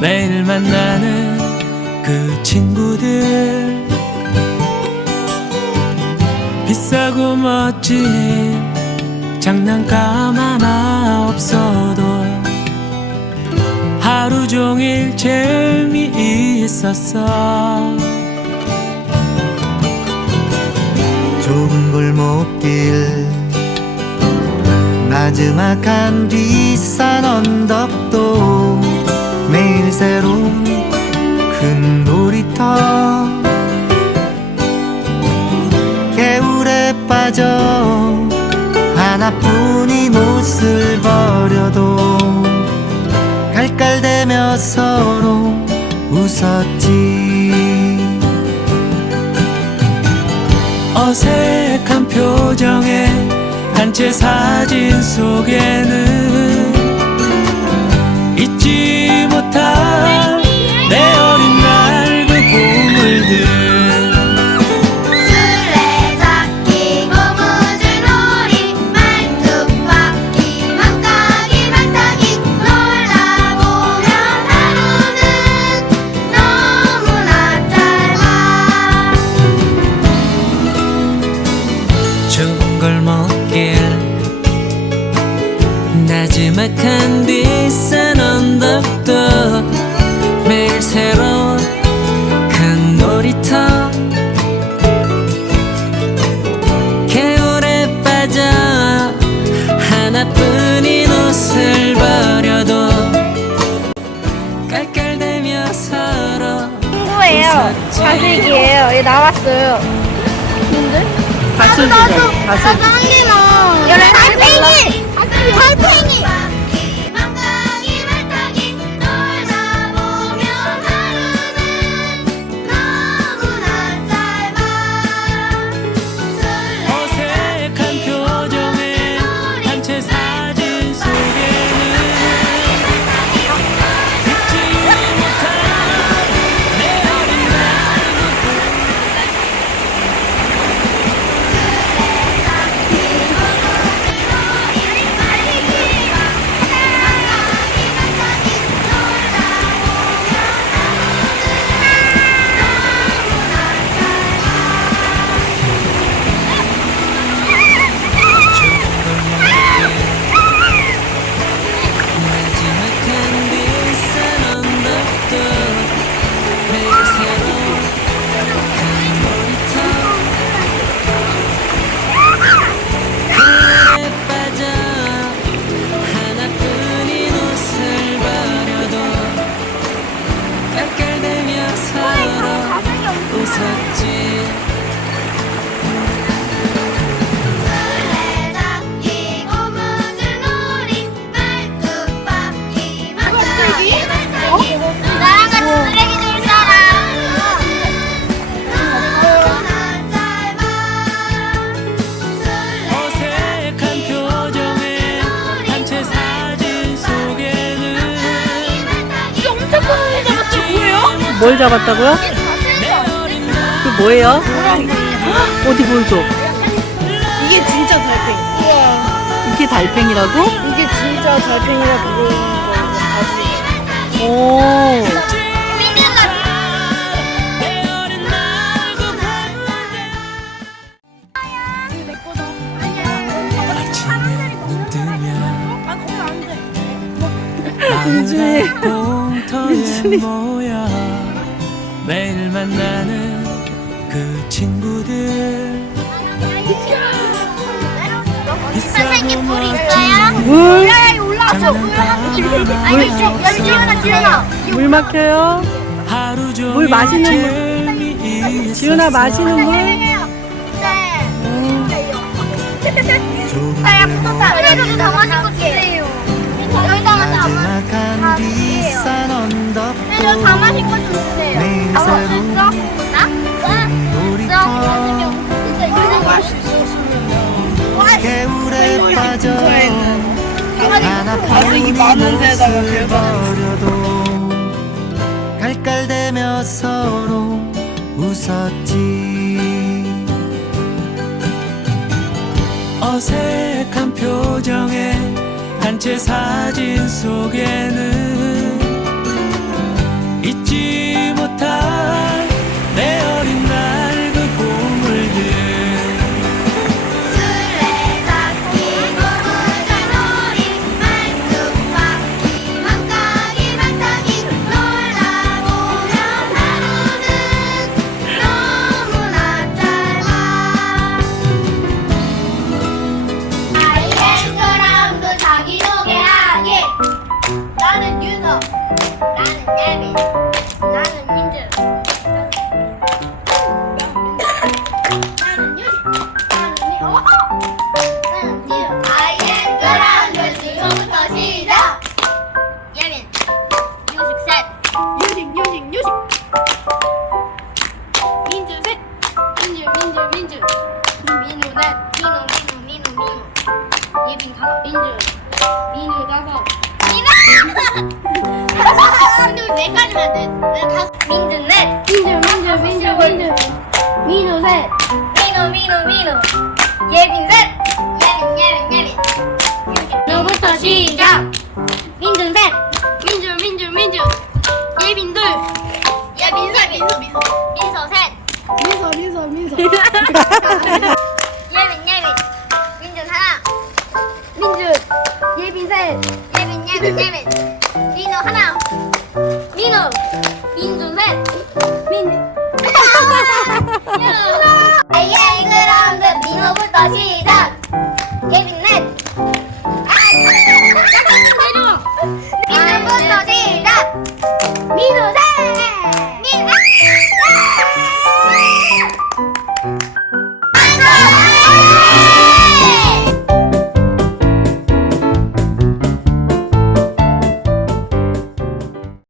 매일 만나는 그 친구들. 비싸고 멋진 장난감 하나 없어도 하루 종일 재미있었어. 좁은 골목길 나지막한 뒷산 매일 새로운 큰 놀이터. 개울에 빠져 하나뿐인 옷을 버려도 깔깔대며 서로 웃었지. 어색한 표정에 단체 사진 속에는 나지막한 뒷산 언덕도 매일 새로운 큰 놀이터 개울에 빠져 하나뿐인 옷을 버려도 깔깔대며 서로 친구예요. 가수이기예요. 얘 나왔어요. 근데? 가수지. 가수. 나도 한개만 달팽이 달 뭘 잡았다고요? 그 뭐예요? 어디 보여줘. 이게 진짜 달팽이. 이게 달팽이라고? 이게 진짜 달팽이라 부르는 거예요. 오. 아침에 눈 뜨면 민준이. 매일 만나는 그 친구들 비싸고 멋진 물? 올라왔어. 아니, 여기 지현아, 지현아. 물 막혀요? 하루 종일 물 마시는 물. 지훈아 마시는 물? 네. 좁은 나 골목 그래도 다 마신 거 사람이 많은 데다가 대박 갈갈대며 서로 웃었지. 어색한 표정에 단체 사진 속에는 있지 민서 민서 민서 셋 민서 민서 민서 예빈 예빈 민준 하나 민준 예빈 셋 예빈 예빈 예빈 민호 하나 민호 민준 셋 민준 아이아이 그라운드 민호부터 시